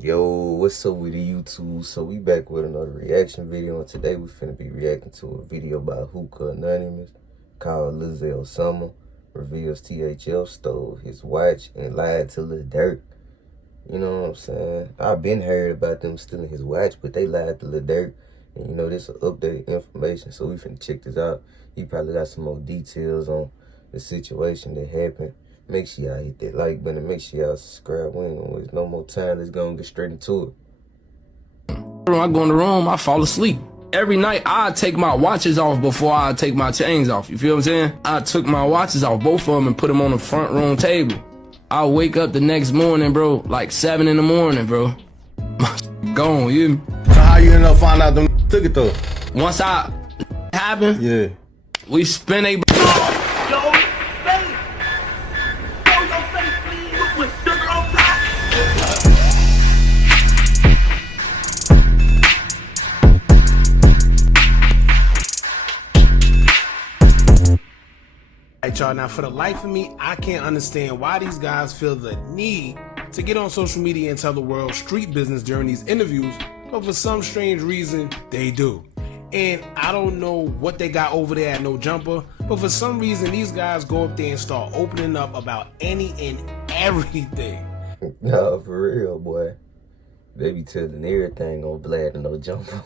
Yo, what's up with the YouTube? So we back with another reaction video, and today we finna be reacting to a video by Hookah Anonymous called Lil Zay Osama reveals THF stole his watch and lied to Lil Durk. You know what I'm saying? I've been heard about them stealing his watch, but they lied to Lil Durk. And you know, this is updated information, so we finna check this out. He probably got some more details on the situation that happened. Make sure y'all hit that like button. Make sure y'all subscribe. We ain't gonna waste no more time. Let's go and get straight into it. When I go in the room, I fall asleep. Every night, I take my watches off before I take my chains off. You feel what I'm saying? I took my watches off, both of them, and put them on the front room table. I wake up the next morning, bro, like 7 in the morning, bro. Gone, you. So how you end up finding out them took it though? Once I happened, Yeah. we spent a. Alright, y'all, now for the life of me, I can't understand why these guys feel the need to get on social media and tell the world street business during these interviews, but for some strange reason, they do. And I don't know what they got over there at No Jumper, but for some reason, these guys go up there and start opening up about any and everything. Nah, for real, boy. They be telling everything on Vlad and No Jumper.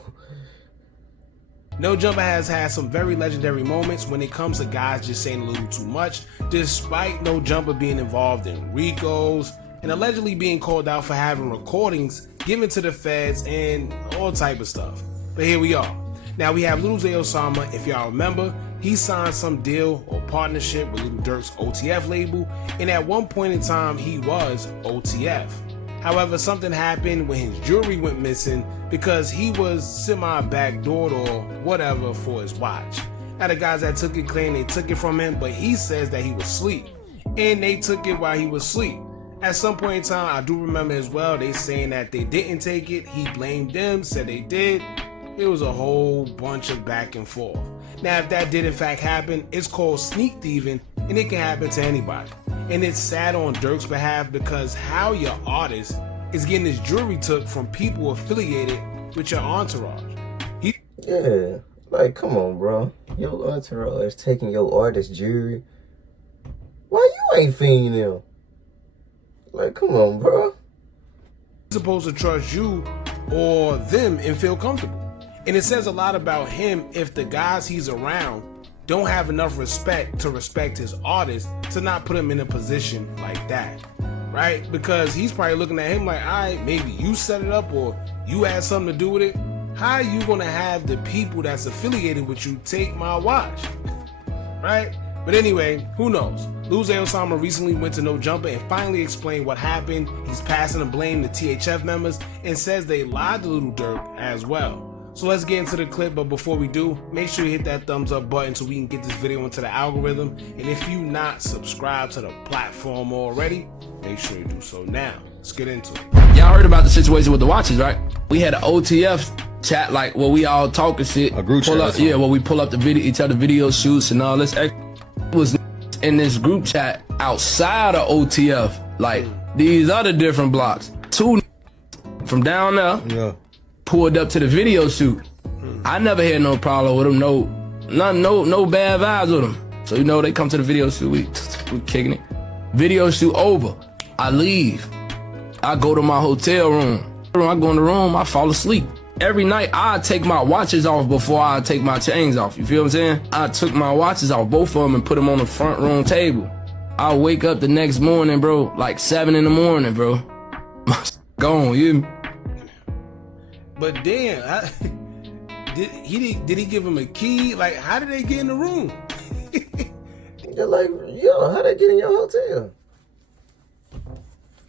No Jumper has had some very legendary moments when it comes to guys just saying a little too much, despite No Jumper being involved in RICOs and allegedly being called out for having recordings given to the feds and all type of stuff. But here we are. Now we have Lil Zay Osama. If y'all remember, he signed some deal or partnership with Lil Durk's OTF label, and at one point in time he was OTF. However, something happened when his jewelry went missing because he was semi-backdoored or whatever for his watch. Now the guys that took it claim they took it from him, but he says that he was asleep. And they took it while he was asleep. At some point in time, I do remember as well, they saying that they didn't take it. He blamed them, said they did. It was a whole bunch of back and forth. Now if that did in fact happen, it's called sneak thieving, and it can happen to anybody. And it's sad on Durk's behalf because how your artist is getting his jewelry took from people affiliated with your entourage. Yeah, like, come on, bro. Your entourage taking your artist jewelry. Why you ain't feeding them? Like, come on, bro. He's supposed to trust you or them and feel comfortable. And it says a lot about him if the guys he's around don't have enough respect to respect his artist to not put him in a position like that, right? Because he's probably looking at him like, all right, maybe you set it up or you had something to do with it. How are you gonna have the people that's affiliated with you take my watch, right? But anyway, who knows? Lil Zay Osama recently went to No Jumper and finally explained what happened. He's passing the blame to THF members and says they lied to Lil Durk as well. So let's get into the clip, but before we do, make sure you hit that thumbs up button so we can get this video into the algorithm. And if you not subscribed to the platform already, make sure you do so now. Let's get into it. Y'all heard about the situation with the watches, right? We had an OTF chat, like where we all talking shit. A group chat. Yeah, where we pull up the video, each other video shoots and all this. It was in this group chat outside of OTF, like these other different blocks. Two from down there. Yeah. Pulled up to the video shoot. I never had no problem with them, no bad vibes with them. So you know they come to the video shoot, we kicking it. Video shoot over, I leave. I go to my hotel room. When I go in the room, I fall asleep. Every night I take my watches off before I take my chains off. You feel what I'm saying? I took my watches off, both of them, and put them on the front room table. I wake up the next morning, bro, like 7 in the morning, bro. Gone, you. But damn, did he give him a key? Like, how did they get in the room? They're like, yo, how they get in your hotel?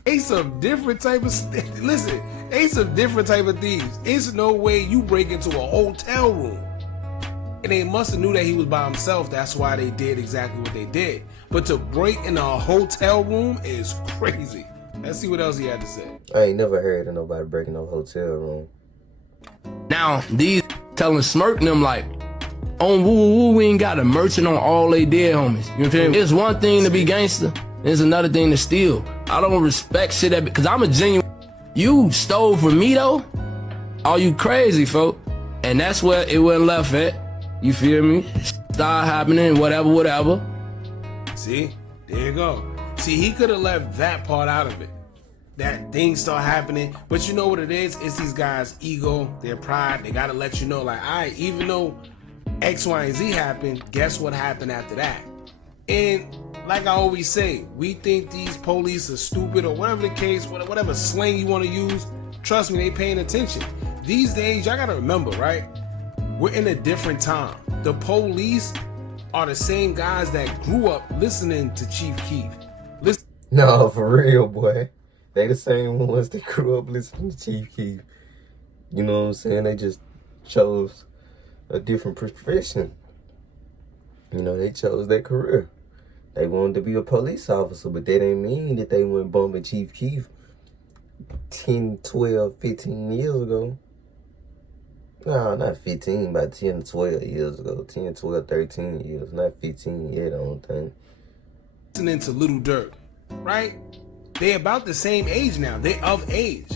Ain't some different type of listen. Ain't some different type of thieves. It's no way you break into a hotel room. And they must have knew that he was by himself. That's why they did exactly what they did. But to break in a hotel room is crazy. Let's see what else he had to say. I ain't never heard of nobody breaking no hotel room. Now, these telling Smirk them like, on woo, we ain't got a merchant on all they dead homies. You know what I'm saying? It's one thing to be gangster, it's another thing to steal. I don't respect shit because I'm a genuine You stole from me though? Are you crazy, folk? And that's where it went left at. You feel me? Start happening, whatever. See, there you go. See, he could have left that part out of it. That things start happening, but you know what it is? It's these guys' ego, their pride. They gotta let you know, like, all right, even though X, Y, and Z happened, guess what happened after that? And like I always say, we think these police are stupid or whatever the case, whatever slang you want to use. Trust me, they paying attention. These days, y'all gotta remember, right? We're in a different time. The police are the same guys that grew up listening to Chief Keef. No, for real, boy. They the same ones that grew up listening to Chief Keef. You know what I'm saying? They just chose a different profession. You know, they chose their career. They wanted to be a police officer, but that ain't mean that they went bumping Chief Keef 10, 12, 15 years ago. No, not 15, about 10 to 12 years ago. 10, 12, 13 years. Not 15 yet, I don't think. Listening to Lil Durk, right? They about the same age now. They of age.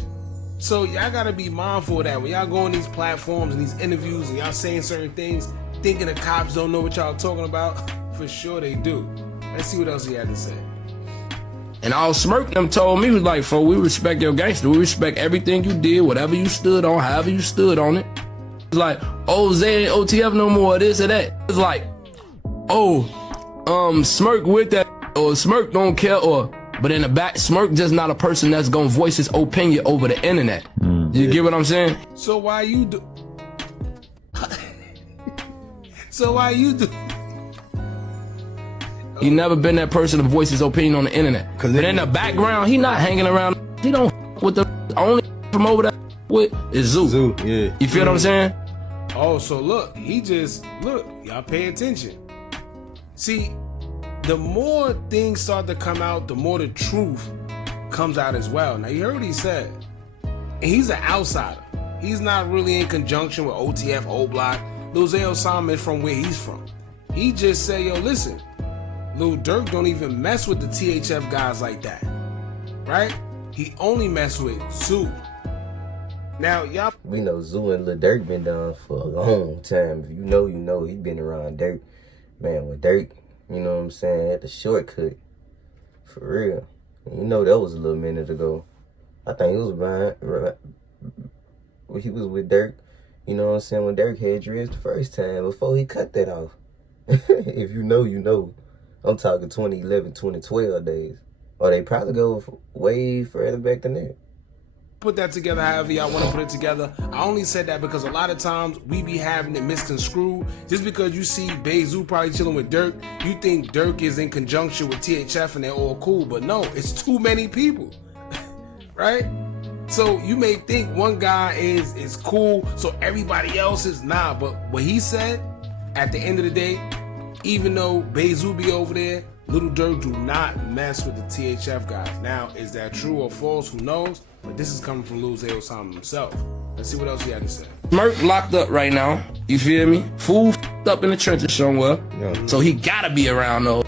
So y'all gotta be mindful of that. When y'all go on these platforms and these interviews and y'all saying certain things, thinking the cops don't know what y'all talking about, for sure they do. Let's see what else he had to say. And all Smirk them told me, was like, "Fo, we respect your gangster. We respect everything you did, whatever you stood on, however you stood on it." It's like, "Oh, Zay ain't OTF no more, this or that." It's like, "Oh, Smirk with that, or Smirk don't care," or, but in the back, Smirk just not a person that's gonna voice his opinion over the internet. You get what I'm saying? So why you do? So why you do? He never been that person to voice his opinion on the internet. But in the background, he not hanging around. He don't with the only from over there with is Zoo. Yeah. You feel what I'm saying? Oh, so look, y'all pay attention. See, the more things start to come out, the more the truth comes out as well. Now, you heard what he said. And he's an outsider. He's not really in conjunction with OTF, O Block. Lil Zay Osama is from where he's from. He just said, yo, listen, Lil Durk don't even mess with the THF guys like that, right? He only mess with Zoo. Now, y'all... We know Zoo and Lil Durk been down for a long time. If you know, you know. He been around Durk. Man, with Durk, you know what I'm saying, had the shortcut. For real. And you know that was a little minute ago. I think he was when he was with Durk, you know what I'm saying, when Durk had dreads the first time, before he cut that off. If you know, you know. I'm talking 2011, 2012 days. Or they probably go way further back than that. Put that together however y'all want to put it together. I only said that because a lot of times we be having it misconstrued. Just because you see Bezu probably chilling with Durk, you think Durk is in conjunction with THF and they're all cool. But no, it's too many people. Right? So you may think one guy is cool, so everybody else is not. But what he said, at the end of the day, even though Bezu be over there, Lil Durk do not mess with the THF guys. Now, is that true or false? Who knows? But this is coming from Lil Zay Osama himself. Let's see what else he had to say. Smirk locked up right now. You feel me? Fool up in the trenches somewhere. Yeah. So he gotta be around those.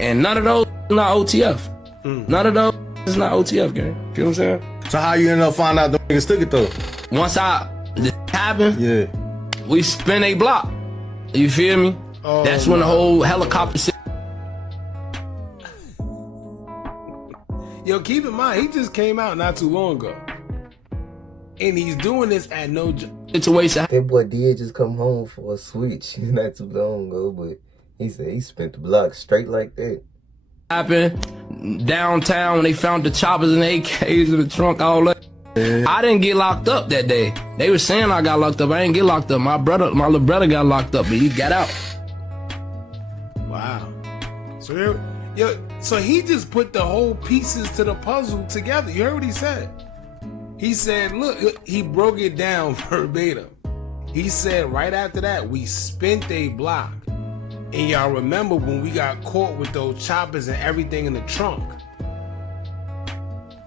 And none of those is not OTF. None of those is not OTF gang. Feel what I'm saying? So how you end up finding out them niggas took it though? Once this happened, Yeah. we spin a block. You feel me? Oh, that's when the whole helicopter shit. Yo, keep in mind, he just came out not too long ago. And he's doing this at no situation. That boy did just come home for a switch not too long ago, but he said he spent the block straight like that. Happened downtown when they found the choppers and the AKs in the trunk, all that. I didn't get locked up that day. They were saying I got locked up. I didn't get locked up. My little brother got locked up, but he got out. Wow. So he just put the whole pieces to the puzzle together. You heard what he said? He said, look, he broke it down verbatim. He said right after that, we spent a block. And y'all remember when we got caught with those choppers and everything in the trunk.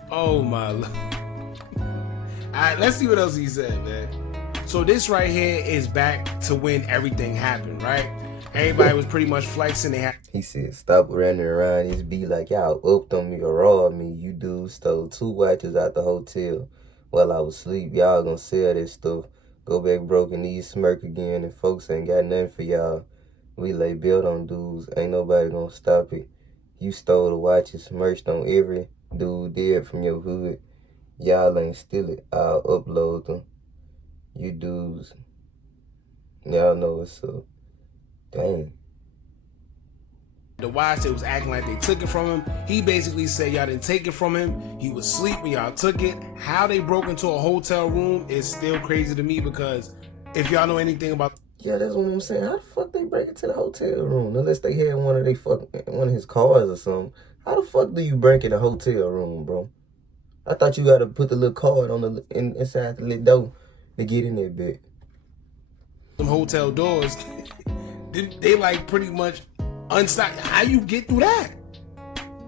Oh my Lord. All right, let's see what else he said, man. So this right here is back to when everything happened, right? Everybody was pretty much flexing. He said, stop running around this be like y'all upped on me or robbed me. You dudes stole 2 watches out the hotel. while I was asleep. Y'all gonna sell that stuff. Go back broke and need smirk again, and folks ain't got nothing for y'all. We lay built on dudes. Ain't nobody gonna stop it. You stole the watches, merched on every dude dead from your hood. Y'all ain't steal it. I'll upload them. You dudes, y'all know what's up. Dang. The watch, they was acting like they took it from him. He basically said y'all didn't take it from him. He was asleep when y'all took it. How they broke into a hotel room is still crazy to me, because if y'all know anything about... Yeah, that's what I'm saying. How the fuck they break into the hotel room? Unless they had one of his cars or something. How the fuck do you break in a hotel room, bro? I thought you gotta put the little card on the inside the little door to get in that bit. Some hotel doors, they like pretty much unstopped. How you get through that?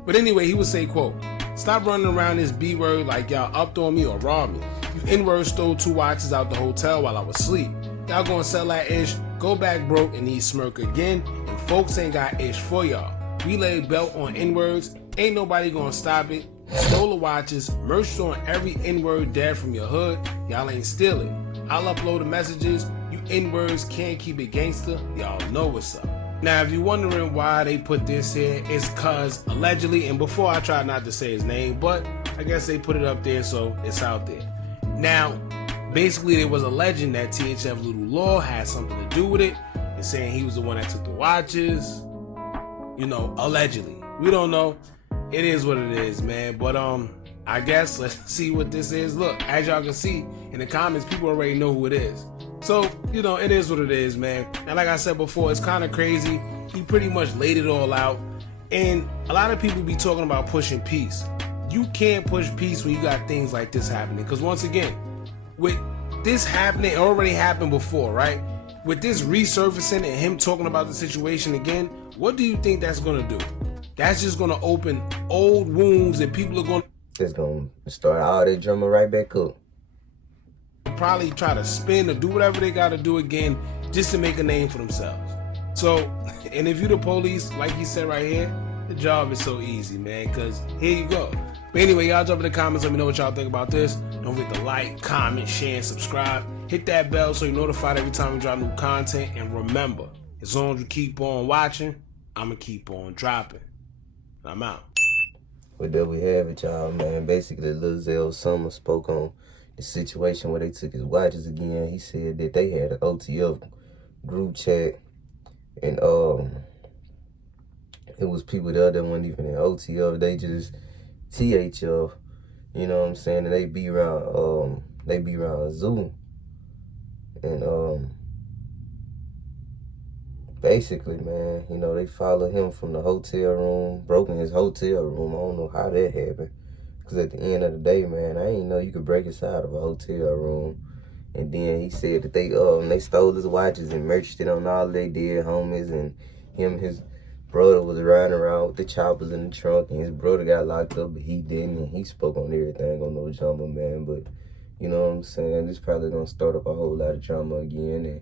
But anyway, he would say, quote, "Stop running around this B-word like y'all upped on me or robbed me. You N-word stole 2 watches out the hotel while I was asleep. Y'all gonna sell that ish, go back broke and need smirk again, and folks ain't got ish for y'all. We lay belt on N-words, ain't nobody gonna stop it. Stole the watches, merched on every N-word dead from your hood, y'all ain't stealing. I'll upload the messages, you N-words can't keep it gangster, y'all know what's up." Now, if you're wondering why they put this here, it's cause allegedly, and before I try not to say his name, but I guess they put it up there, so it's out there. Now, basically, there was a legend that THF Little Law had something to do with it, and saying he was the one that took the watches. You know, allegedly. We don't know. It is what it is, man. But I guess let's see what this is. Look, as y'all can see in the comments, people already know who it is. So, you know, it is what it is, man. And like I said before, it's kind of crazy. He pretty much laid it all out. And a lot of people be talking about pushing peace. You can't push peace when you got things like this happening. Because once again, with this happening, it already happened before, right? With this resurfacing and him talking about the situation again, what do you think that's going to do? That's just going to open old wounds, and people are going to... It's going to start all that drama right back up. Probably try to spin or do whatever they got to do again just to make a name for themselves. So, and if you the police, like he said right here, the job is so easy, man, because here you go. But anyway, y'all jump in the comments, let me know what y'all think about this. Don't forget to like, comment, share, and subscribe. Hit that bell so you're notified every time we drop new content. And remember, as long as you keep on watching, I'm going to keep on dropping. I'm out. But there we have it, y'all, man. Basically, Lil Zay Osama spoke on the situation where they took his watches again. He said that they had an OTF group chat, and it was people there that weren't even in OTF. They just THF, you know what I'm saying? And they be around Zoo. And basically, man, you know, they followed him from the hotel room, broke in his hotel room. I don't know how that happened. Because at the end of the day, man, I ain't know you could break inside of a hotel room. And then he said that they stole his watches and merched it on all they did, homies. And his brother was riding around with the choppers in the trunk. And his brother got locked up, but he didn't. And he spoke on everything on no drama, man. But, you know what I'm saying? This probably going to start up a whole lot of drama again. And,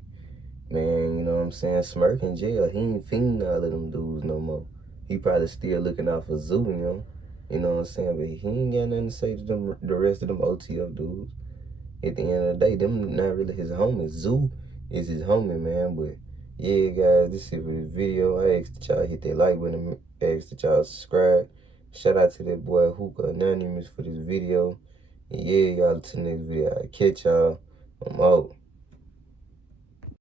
man, you know what I'm saying? Smirk in jail. He ain't feeding all of them dudes no more. He probably still looking out for Zoo, you know? You know what I'm saying? But he ain't got nothing to say to them, the rest of them OTF dudes. At the end of the day, them not really his homies. Zoo is his homie, man. But yeah, guys, this is it for this video. I asked that y'all hit that like button. I asked that y'all subscribe. Shout out to that boy Hookah Anonymous for this video. And yeah, y'all, till the next video. I'll catch y'all. I'm out.